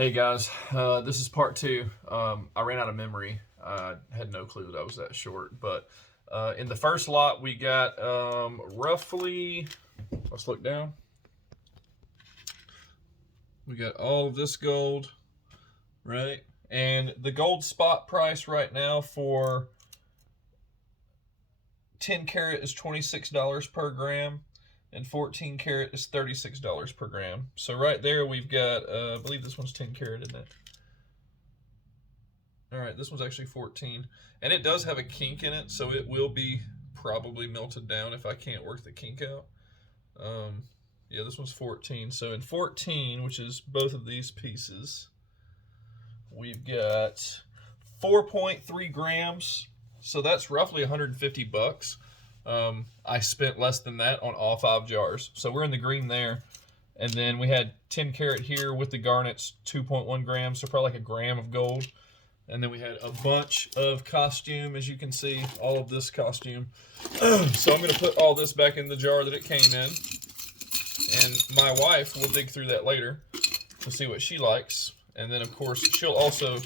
Hey guys, this is part two. I ran out of memory. I had no clue that I was that short. But in the first lot, we got roughly, let's look down. We got all of this gold, right? And the gold spot price right now for 10 karat is $26 per gram. And 14 karat is $36 per gram. So right there we've got, I believe this one's 10 karat, isn't it? All right, this one's actually 14. And it does have a kink in it, so it will be probably melted down if I can't work the kink out. Yeah, this one's 14. So in 14, which is both of these pieces, we've got 4.3 grams. So that's roughly 150 bucks. I spent less than that on all 5 jars. So we're in the green there. And then we had 10 karat here with the garnets, 2.1 grams, so probably like a gram of gold. And then we had a bunch of costume, as you can see, all of this costume. So I'm going to put all this back in the jar that it came in. And my wife will dig through that later to see what she likes. And then, of course, she'll also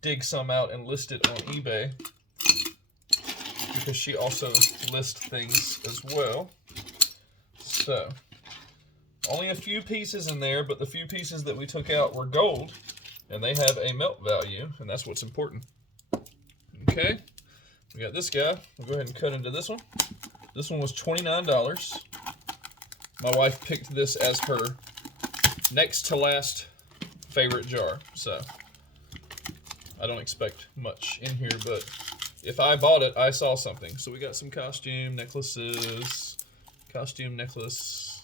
dig some out and list it on eBay, because she also lists things as well. So, only a few pieces in there, but the few pieces that we took out were gold, and they have a melt value, and that's what's important. Okay, we got this guy. We'll go ahead and cut into this one. This one was $29. My wife picked this as her next to last favorite jar, so I don't expect much in here, but if I bought it, I saw something. So we got some costume necklaces, costume necklace,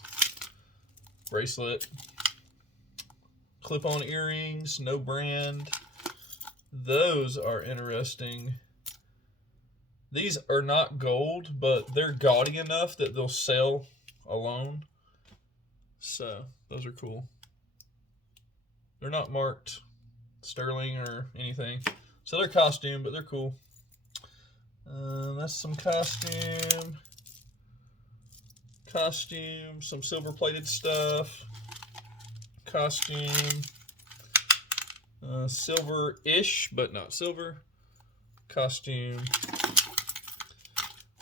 bracelet, clip-on earrings, no brand. Those are interesting. These are not gold, but they're gaudy enough that they'll sell alone. So those are cool. They're not marked sterling or anything. So they're costume, but they're cool. That's some costume, some silver-plated stuff, costume, silver-ish, but not silver, costume.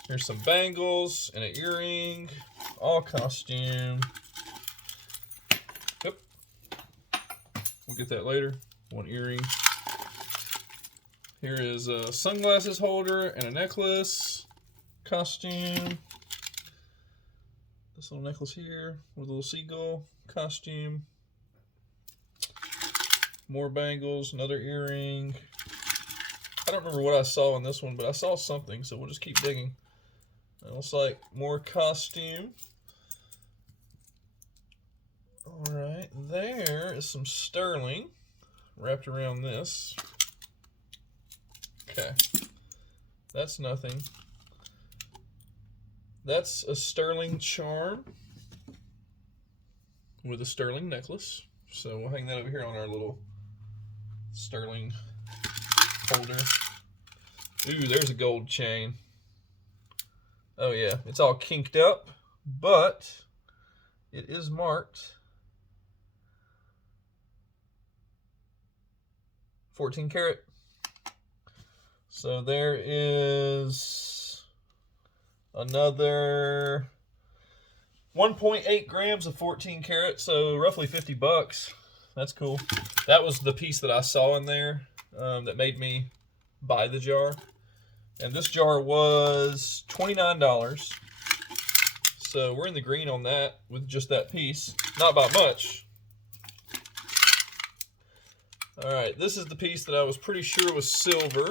Here's some bangles and an earring, all costume. Yep. We'll get that later. One earring. Here is a sunglasses holder and a necklace, costume. This little necklace here with a little seagull, costume. More bangles, another earring. I don't remember what I saw in this one, but I saw something, so we'll just keep digging. It looks like more costume. All right, there is some sterling wrapped around this. Okay, that's nothing. That's a sterling charm with a sterling necklace. So we'll hang that over here on our little sterling holder. Ooh, there's a gold chain. Oh yeah, it's all kinked up, but it is marked 14 karat. So there is another 1.8 grams of 14 karat, so roughly 50 bucks. That's cool. That was the piece that I saw in there that made me buy the jar. And this jar was $29. So we're in the green on that with just that piece. Not by much. All right, this is the piece that I was pretty sure was silver.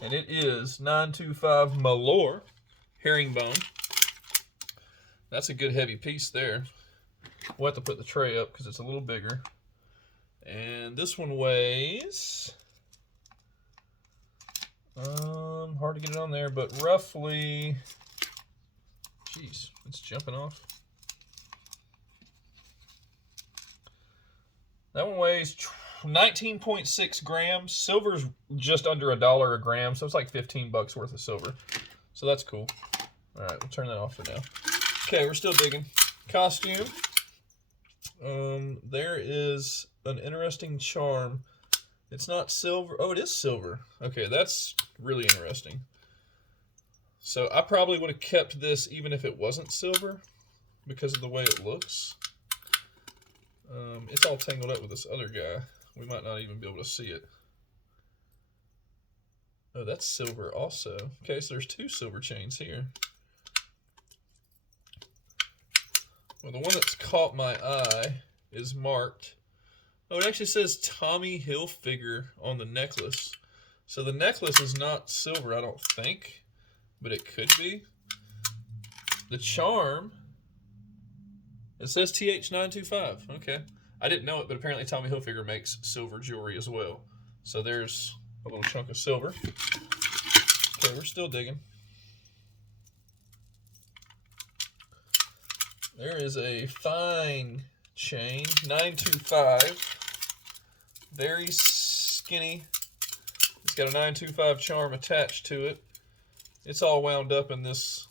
And it is 925 Malor herringbone. That's a good heavy piece there. We'll have to put the tray up because it's a little bigger. And this one weighs, hard to get it on there, but roughly, geez, it's jumping off. That one weighs 19.6 grams. Silver's just under $1 a gram, so it's like 15 bucks worth of silver. So that's cool. All right, we'll turn that off for now. Okay, we're still digging. Costume. There is an interesting charm. It's not silver. Oh, it is silver. Okay, that's really interesting. So I probably would have kept this even if it wasn't silver because of the way it looks. It's all tangled up with this other guy. We might not even be able to see it. Oh, that's silver also. Okay, so there's 2 silver chains here. Well, the one that's caught my eye is marked. Oh, it actually says Tommy Hilfiger on the necklace. So the necklace is not silver, I don't think, but it could be. The charm, it says TH925. Okay. I didn't know it, but apparently Tommy Hilfiger makes silver jewelry as well. So there's a little chunk of silver. Okay, we're still digging. There is a fine chain, 925. Very skinny. It's got a 925 charm attached to it. It's all wound up in this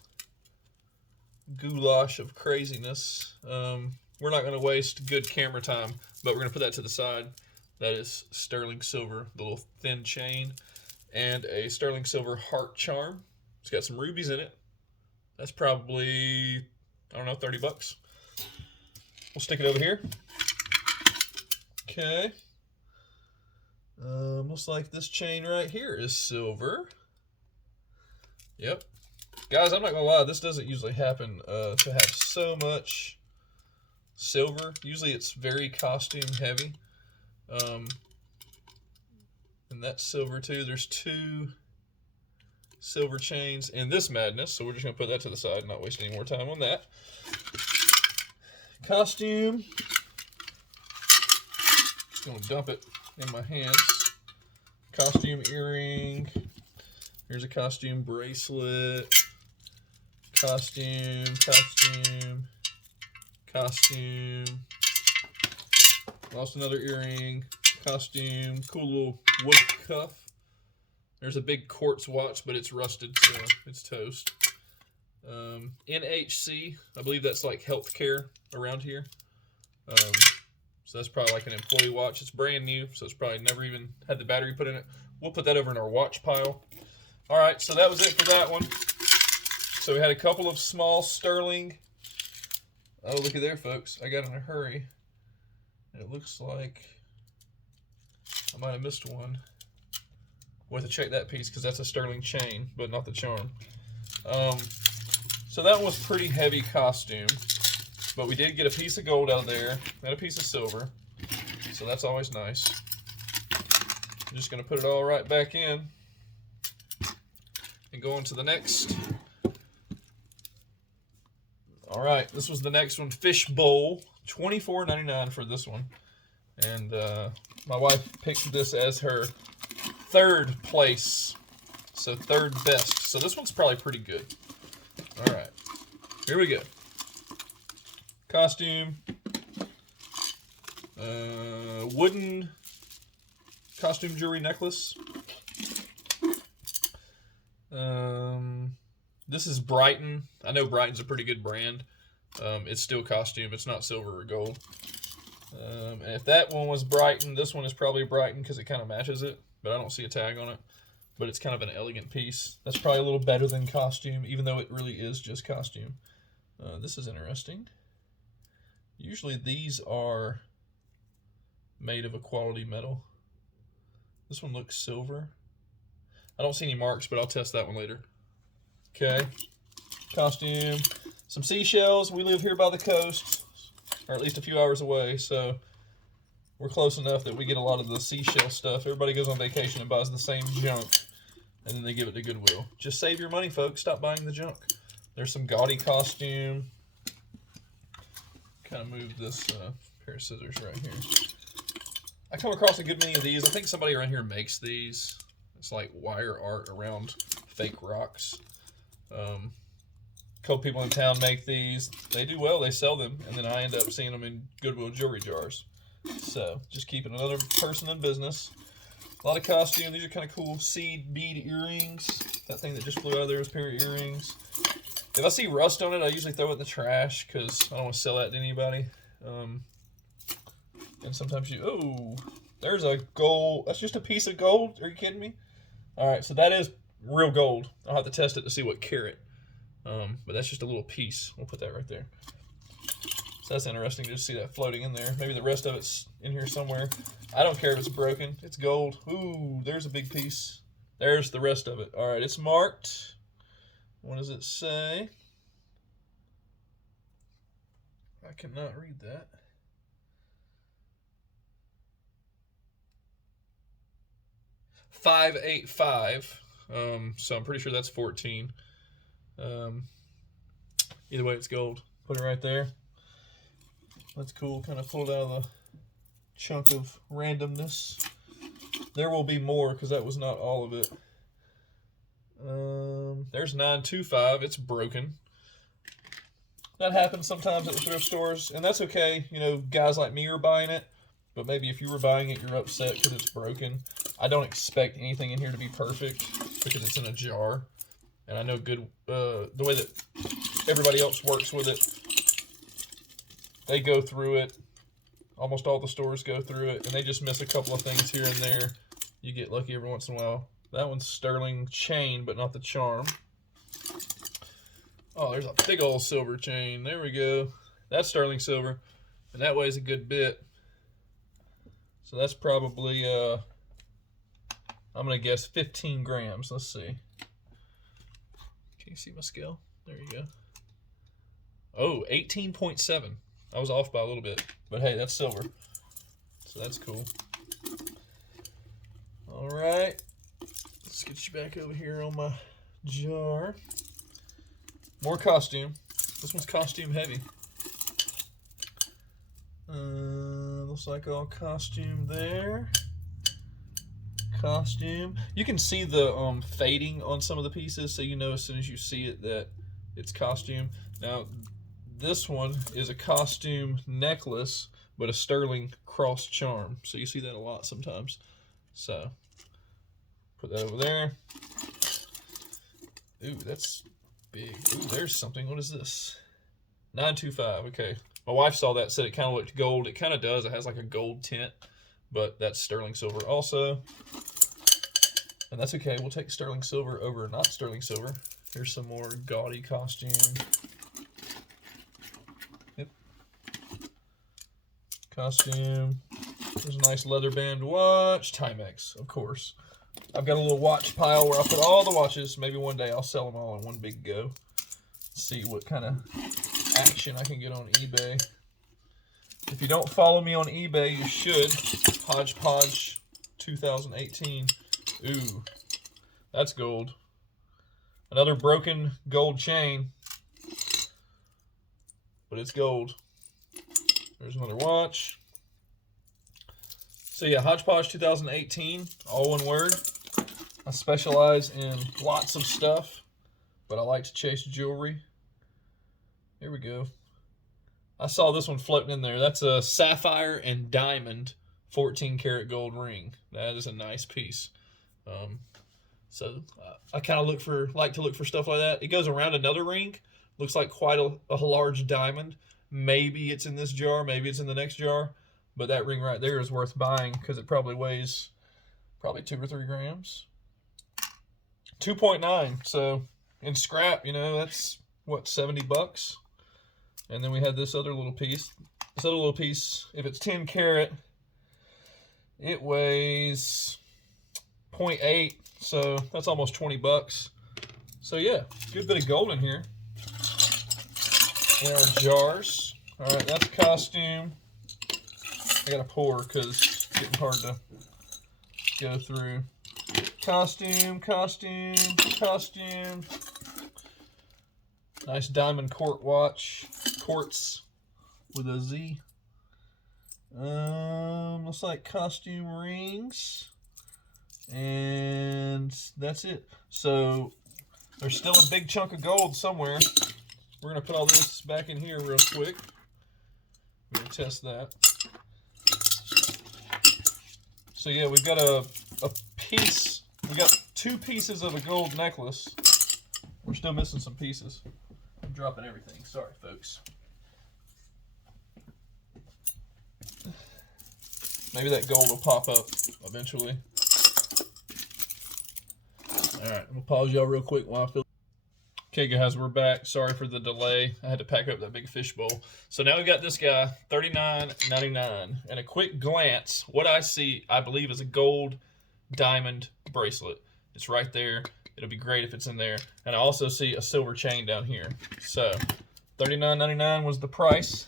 goulash of craziness. We're not going to waste good camera time, but we're going to put that to the side. That is sterling silver, the little thin chain, and a sterling silver heart charm. It's got some rubies in it. That's probably, I don't know, 30 bucks. We'll stick it over here. Okay. Looks like this chain right here is silver. Yep. Guys, I'm not going to lie, this doesn't usually happen to have so much silver. Usually it's very costume heavy. And that's silver too. There's 2 silver chains in this madness, so we're just going to put that to the side and not waste any more time on that. Costume. Just going to dump it in my hands. Costume earring. Here's a costume bracelet. Costume. Lost another earring. Costume. Cool little wood cuff. There's a big quartz watch, but it's rusted, so it's toast. NHC. I believe that's like healthcare around here. So that's probably like an employee watch. It's brand new, so it's probably never even had the battery put in it. We'll put that over in our watch pile. All right, so that was it for that one. So we had a couple of small sterling. Oh, looky there, folks. I got in a hurry. And it looks like I might have missed one. We'll have to check that piece because that's a sterling chain, but not the charm. So that was pretty heavy costume. But we did get a piece of gold out of there and a piece of silver. So that's always nice. I'm just going to put it all right back in. And go on to the next. All right, this was the next one. Fish bowl, $24.99 for this one. And my wife picked this as her 3rd place. So 3rd best. So this one's probably pretty good. All right, here we go. Costume. Wooden costume jewelry necklace. This is Brighton. I know Brighton's a pretty good brand. It's still costume. It's not silver or gold. And if that one was Brighton, this one is probably Brighton because it kind of matches it, but I don't see a tag on it. But it's kind of an elegant piece. That's probably a little better than costume, even though it really is just costume. This is interesting. Usually these are made of a quality metal. This one looks silver. I don't see any marks, but I'll test that one later. Okay. Costume. Some seashells. We live here by the coast, or at least a few hours away, so we're close enough that we get a lot of the seashell stuff. Everybody goes on vacation and buys the same junk, and then they give it to Goodwill. Just save your money, folks. Stop buying the junk. There's some gaudy costume. Kind of move this pair of scissors right here. I come across a good many of these. I think somebody around here makes these. It's like wire art around fake rocks. A couple people in town make these. They do well. They sell them, and then I end up seeing them in Goodwill jewelry jars. So just keeping another person in business. A lot of costume. These are kind of cool seed bead earrings. That thing that just flew out of there was a pair of earrings. If I see rust on it, I usually throw it in the trash because I don't want to sell that to anybody. And sometimes you, oh, there's a gold. That's just a piece of gold. Are you kidding me? All right, so that is real gold. I'll have to test it to see what carat. But that's just a little piece. We'll put that right there. So that's interesting to just see that floating in there. Maybe the rest of it's in here somewhere. I don't care if it's broken. It's gold. Ooh, there's a big piece. There's the rest of it. All right, it's marked. What does it say? I cannot read that. $585. So I'm pretty sure that's 14. Either way, it's gold. Put it right there. That's cool. Kind of pulled out of the chunk of randomness. There will be more because that was not all of it. There's 925. It's broken. That happens sometimes at the thrift stores, and that's okay. You know, guys like me are buying it, but maybe if you were buying it, you're upset because it's broken. I don't expect anything in here to be perfect because it's in a jar, and I know the way that everybody else works with it, they go through it. Almost all the stores go through it, and they just miss a couple of things here and there. You get lucky every once in a while. That one's sterling chain, but not the charm. Oh, there's a big old silver chain. There we go. That's sterling silver, and that weighs a good bit. So that's probably, I'm going to guess 15 grams. Let's see. Can you see my scale? There you go. Oh, 18.7. I was off by a little bit, but hey, that's silver. So that's cool. All right. Let's get you back over here on my jar. More costume. This one's costume heavy. Looks like all costume there. Costume. You can see the fading on some of the pieces, so you know as soon as you see it that it's costume. Now, this one is a costume necklace, but a sterling cross charm. So you see that a lot sometimes. So, put that over there. Ooh, that's big. Ooh, there's something. What is this? 925. Okay. My wife saw that, said it kind of looked gold. It kind of does. It has like a gold tint, but that's sterling silver also. And that's okay. We'll take sterling silver over not sterling silver. Here's some more gaudy costume. Yep. Costume. There's a nice leather band watch. Timex, of course. I've got a little watch pile where I'll put all the watches. Maybe one day I'll sell them all in one big go. See what kind of action I can get on eBay. If you don't follow me on eBay, you should. Hodgepodge 2018. Ooh, that's gold. Another broken gold chain, but it's gold. There's another watch. So yeah, Hodgepodge 2018, all one word. I specialize in lots of stuff, but I like to chase jewelry. Here we go. I saw this one floating in there. That's a sapphire and diamond 14 karat gold ring. That is a nice piece. So I kind of like to look for stuff like that. It goes around another ring. Looks like quite a large diamond. Maybe it's in this jar. Maybe it's in the next jar. But that ring right there is worth buying because it probably weighs 2 or 3 grams. 2.9. So in scrap, you know, that's what, $70? And then we had this other little piece. This other little piece, if it's 10 karat, it weighs 0.8. So that's almost $20. So yeah, good bit of gold in here. In our jars. All right, that's costume. I gotta pour because it's getting hard to go through. Costume, costume, costume. Nice diamond court watch. Quartz with a Z. Looks like costume rings. And that's it. So there's still a big chunk of gold somewhere. We're gonna put all this back in here real quick. We're gonna test that. So yeah, we've got a piece. We got 2 pieces of a gold necklace. We're still missing some pieces. I'm dropping everything. Sorry, folks. Maybe that gold will pop up eventually. All right, I'm gonna pause y'all real quick while I fill. Okay, guys, we're back. Sorry for the delay. I had to pack up that big fish bowl. So now we got this guy, $39.99. And a quick glance, what I see, I believe, is a gold diamond bracelet. It's right there. It'll be great if it's in there. And I also see a silver chain down here. So $39.99 was the price.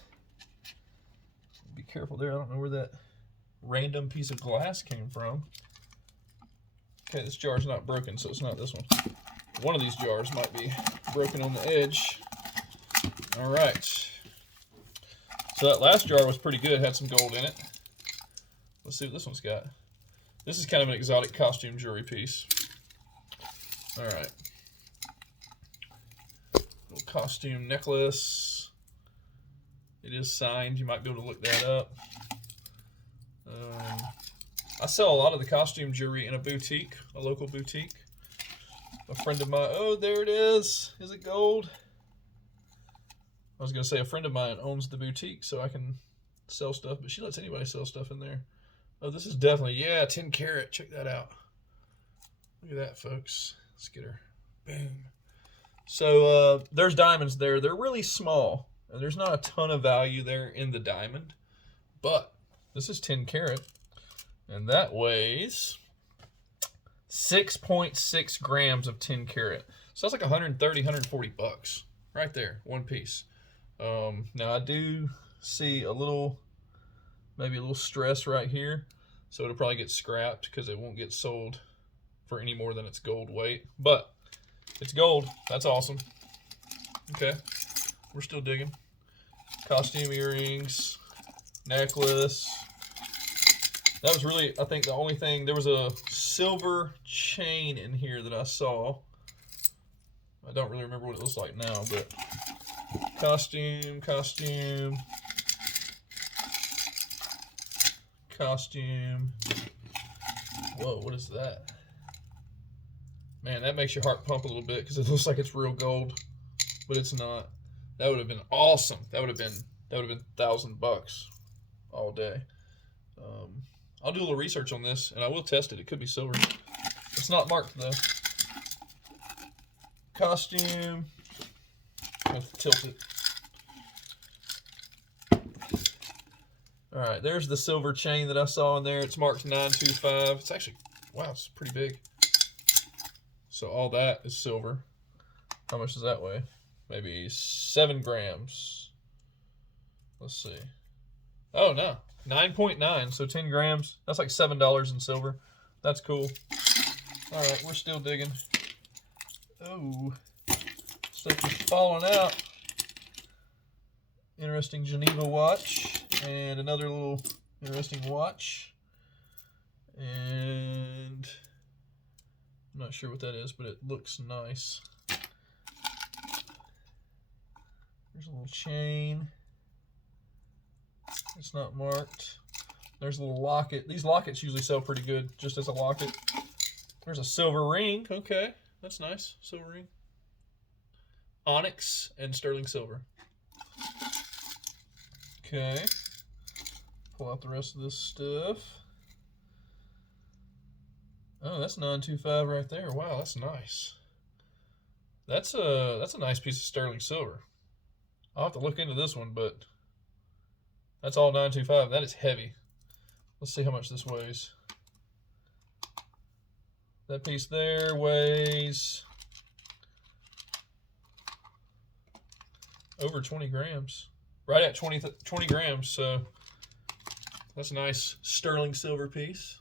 Be careful there. I don't know where that random piece of glass came from. Okay, this jar's not broken, so it's not this one. One of these jars might be broken on the edge. All right. So that last jar was pretty good. Had some gold in it. Let's see what this one's got. This is kind of an exotic costume jewelry piece. All right. Little costume necklace. It is signed. You might be able to look that up. I sell a lot of the costume jewelry in a boutique, a local boutique. A friend of mine, oh, there it is. Is it gold? I was going to say a friend of mine owns the boutique, so I can sell stuff, but she lets anybody sell stuff in there. Oh, this is definitely, yeah, 10 karat. Check that out. Look at that, folks. Let's get her. Boom. So there's diamonds there. They're really small, and there's not a ton of value there in the diamond, but this is 10 karat, and that weighs 6.6 grams of 10 karat. So that's like 130, 140 bucks right there, one piece. Now I do see a little, maybe a little stress right here. So it'll probably get scrapped because it won't get sold for any more than its gold weight. But it's gold. That's awesome. Okay, we're still digging. Costume earrings, necklace. That was really, I think, the only thing. There was a silver chain in here that I saw. I don't really remember what it looks like now, but costume. Whoa, what is that? Man, that makes your heart pump a little bit because it looks like it's real gold, but it's not. That would have been awesome. That would have been $1,000 all day. I'll do a little research on this, and I will test it. It could be silver. It's not marked, though. Costume. I have to tilt it. All right, there's the silver chain that I saw in there. It's marked 925. It's actually, wow, it's pretty big. So all that is silver. How much does that weigh? Maybe 7 grams. Let's see. Oh, no. 9.9, so 10 grams. That's like $7 in silver. That's cool. All right, we're still digging. Oh, stuff is falling out. Interesting Geneva watch, and another little interesting watch. And I'm not sure what that is, but it looks nice. There's a little chain. It's not marked. There's a little locket. These lockets usually sell pretty good just as a locket. There's a silver ring. Okay, that's nice. Silver ring. Onyx and sterling silver. Okay. Pull out the rest of this stuff. Oh, that's 925 right there. Wow, that's nice. That's a nice piece of sterling silver. I'll have to look into this one, but that's all 925. That is heavy. Let's see how much this weighs. That piece there weighs over 20 grams. Right at 20 grams, so that's a nice sterling silver piece.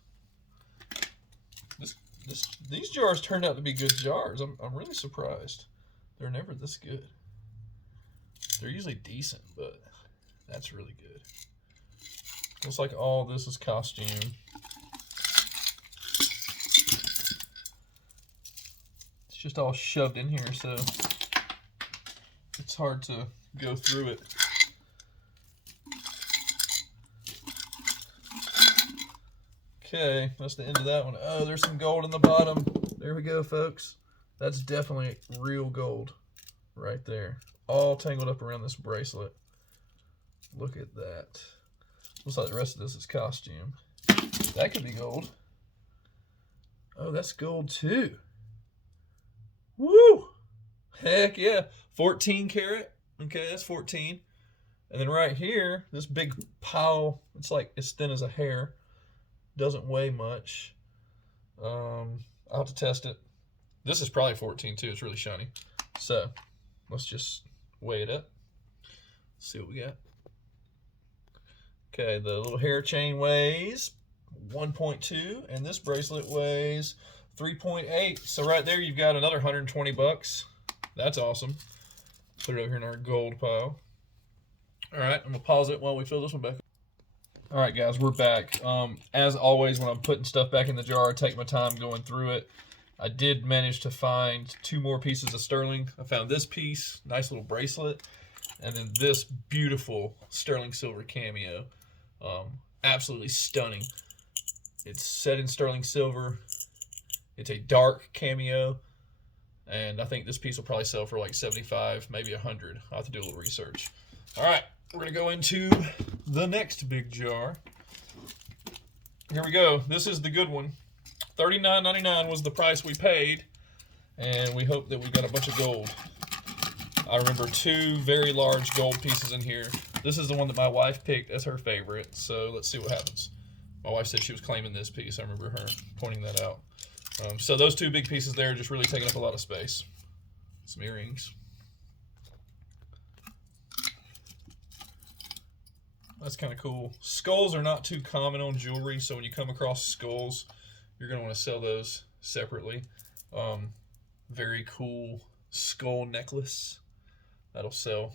These jars turned out to be good jars. I'm really surprised. They're never this good. They're usually decent, but that's really good. Looks like all this is costume. It's just all shoved in here, so it's hard to go through it. Okay, that's the end of that one. Oh, there's some gold in the bottom. There we go, folks. That's definitely real gold right there. All tangled up around this bracelet. Look at that. Looks like the rest of this is costume. That could be gold. Oh, that's gold too. Woo! Heck yeah. 14 karat. Okay, that's 14. And then right here, this big pile, it's like as thin as a hair. Doesn't weigh much. I'll have to test it. This is probably 14 too. It's really shiny. So let's just weigh it up. See what we got. Okay, the little hair chain weighs 1.2, and this bracelet weighs 3.8. So right there, you've got another 120 bucks. That's awesome. Put it over here in our gold pile. All right, I'm gonna pause it while we fill this one back up. All right, guys, we're back. As always, when I'm putting stuff back in the jar, I take my time going through it. I did manage to find 2 more pieces of sterling. I found this piece, nice little bracelet, and then this beautiful sterling silver cameo. Absolutely stunning. It's set in sterling silver. It's a dark cameo, and I think this piece will probably sell for like 75, maybe 100. I'll have to do a little research. All right, we're gonna go into the next big jar. Here we go. This is the good one. $39.99 was the price we paid, and we hope that we got a bunch of gold. I remember 2 very large gold pieces in here. This is the one that my wife picked as her favorite, so let's see what happens. My wife said she was claiming this piece. I remember her pointing that out. So those 2 big pieces there are just really taking up a lot of space. Some earrings. That's kind of cool. Skulls are not too common on jewelry, so when you come across skulls, you're going to want to sell those separately. Very cool skull necklace. That'll sell.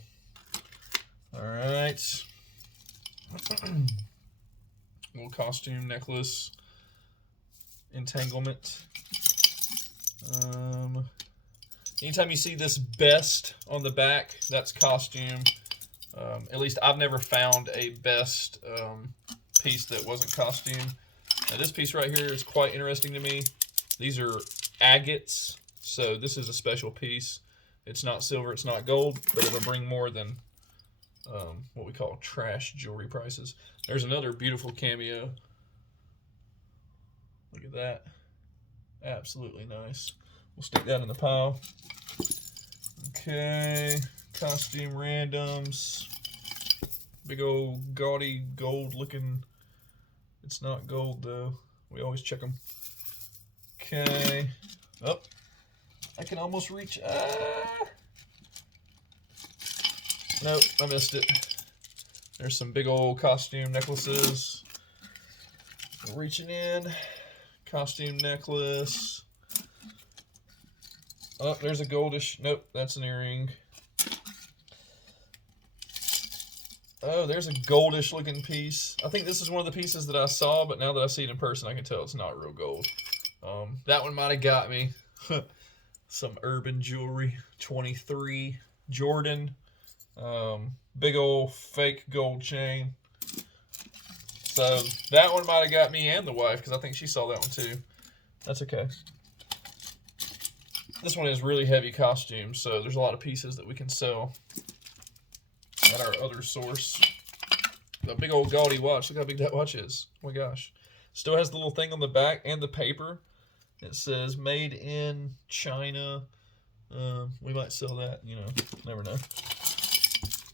All right. Little costume necklace. Entanglement. Anytime you see this best on the back, that's costume. At least I've never found a best piece that wasn't costume. Now this piece right here is quite interesting to me. These are agates, so this is a special piece. It's not silver, it's not gold, but it'll bring more than what we call trash jewelry prices. There's another beautiful cameo. Look at that. Absolutely nice. We'll stick that in the pile. Okay, costume randoms. Big old gaudy gold looking. It's not gold though. We always check them. Okay. Oh, I can almost reach. Nope, I missed it. There's some big old costume necklaces. Reaching in. Costume necklace. Oh, there's a goldish. Nope, that's an earring. Oh, there's a goldish looking piece. I think this is one of the pieces that I saw, but now that I see it in person, I can tell it's not real gold. That one might have got me. Some urban jewelry. 23 Jordan. Big old fake gold chain. So that one might have got me and the wife, because I think she saw that one too. That's okay. This one is really heavy costume, so there's a lot of pieces that we can sell at our other source. The big old gaudy watch. Look how big that watch is. Oh my gosh. Still has the little thing on the back and the paper. It says made in China. We might sell that, you know, never know.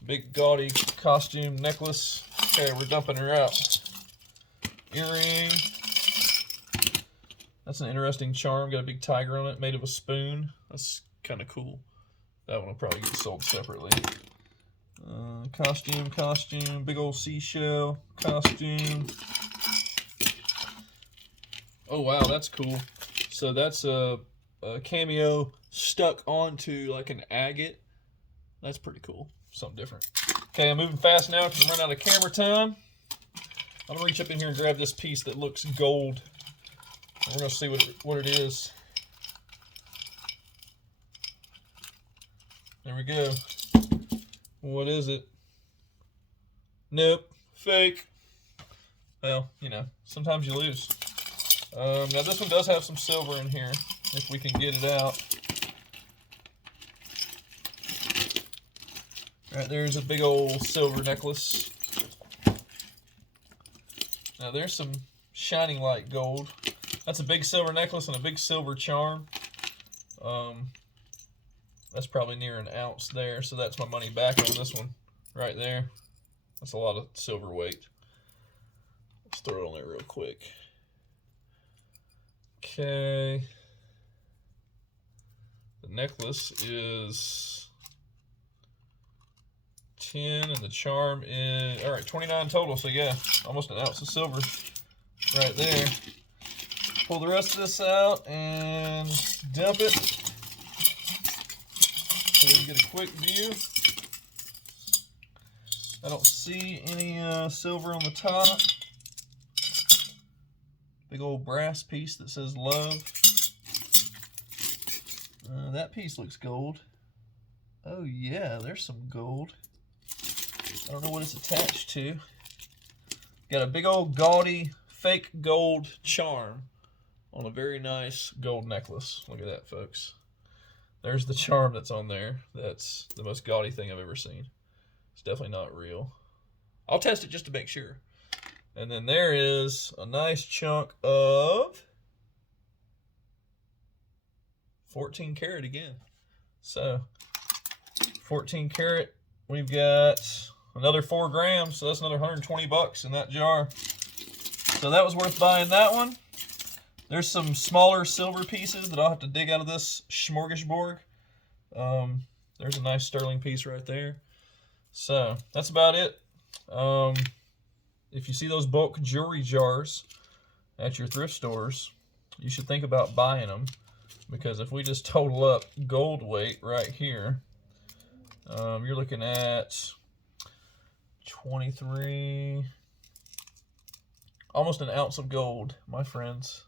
Big gaudy costume necklace. Okay, we're dumping her out. Earring. That's an interesting charm. Got a big tiger on it, made of a spoon. That's kind of cool. That one will probably get sold separately. Costume. Big old seashell. Costume. Oh, wow, that's cool. So that's a cameo stuck onto like an agate. That's pretty cool. Something different. Okay, I'm moving fast now because I'm running out of camera time. I'm going to reach up in here and grab this piece that looks gold. And we're going to see what it is. There we go. What is it? Nope. Fake. Well, you know, sometimes you lose. Now this one does have some silver in here, if we can get it out. Right, there's a big old silver necklace. Now there's some shining light gold. That's a big silver necklace and a big silver charm. That's probably near an ounce there, so that's my money back on this one right there. That's a lot of silver weight. Let's throw it on there real quick. Okay. The necklace is 10 and the charm is, all right, 29 total. So yeah, almost an ounce of silver right there. Pull the rest of this out and dump it so we can get a quick view. I don't see any silver on the top. Big old brass piece that says love. That piece looks gold. Oh yeah, there's some gold. I don't know what it's attached to. Got a big old gaudy fake gold charm on a very nice gold necklace. Look at that, folks. There's the charm that's on there. That's the most gaudy thing I've ever seen. It's definitely not real. I'll test it just to make sure. And then there is a nice chunk of 14 karat again. So 14 karat, we've got another 4 grams, so that's another 120 bucks in that jar. So that was worth buying that one. There's some smaller silver pieces that I'll have to dig out of this smorgasbord. There's a nice sterling piece right there. So that's about it. If you see those bulk jewelry jars at your thrift stores, you should think about buying them, because if we just total up gold weight right here, you're looking at 23, almost an ounce of gold, my friends.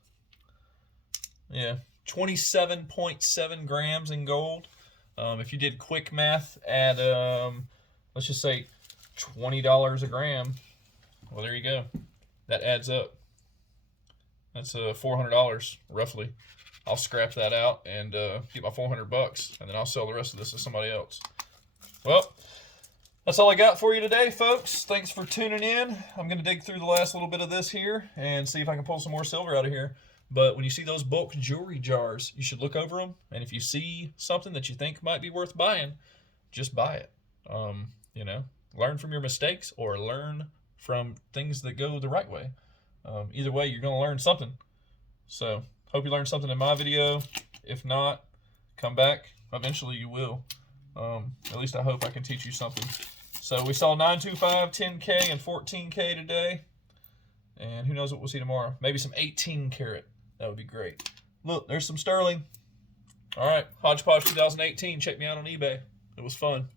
Yeah, 27.7 grams in gold. If you did quick math at, let's just say $20 a gram, well, there you go. That adds up. That's $400 roughly. I'll scrap that out and get my 400 bucks, and then I'll sell the rest of this to somebody else. Well, that's all I got for you today, folks. Thanks for tuning in. I'm going to dig through the last little bit of this here and see if I can pull some more silver out of here. But when you see those bulk jewelry jars, you should look over them. And if you see something that you think might be worth buying, just buy it. You know, learn from your mistakes or learn from things that go the right way. Either way, you're going to learn something. So, hope you learned something in my video. If not, come back. Eventually you will. At least I hope I can teach you something. So we saw 925, 10K, and 14K today. And who knows what we'll see tomorrow. Maybe some 18 karat. That would be great. Look, there's some sterling. All right, Hodgepodge 2018. Check me out on eBay. It was fun.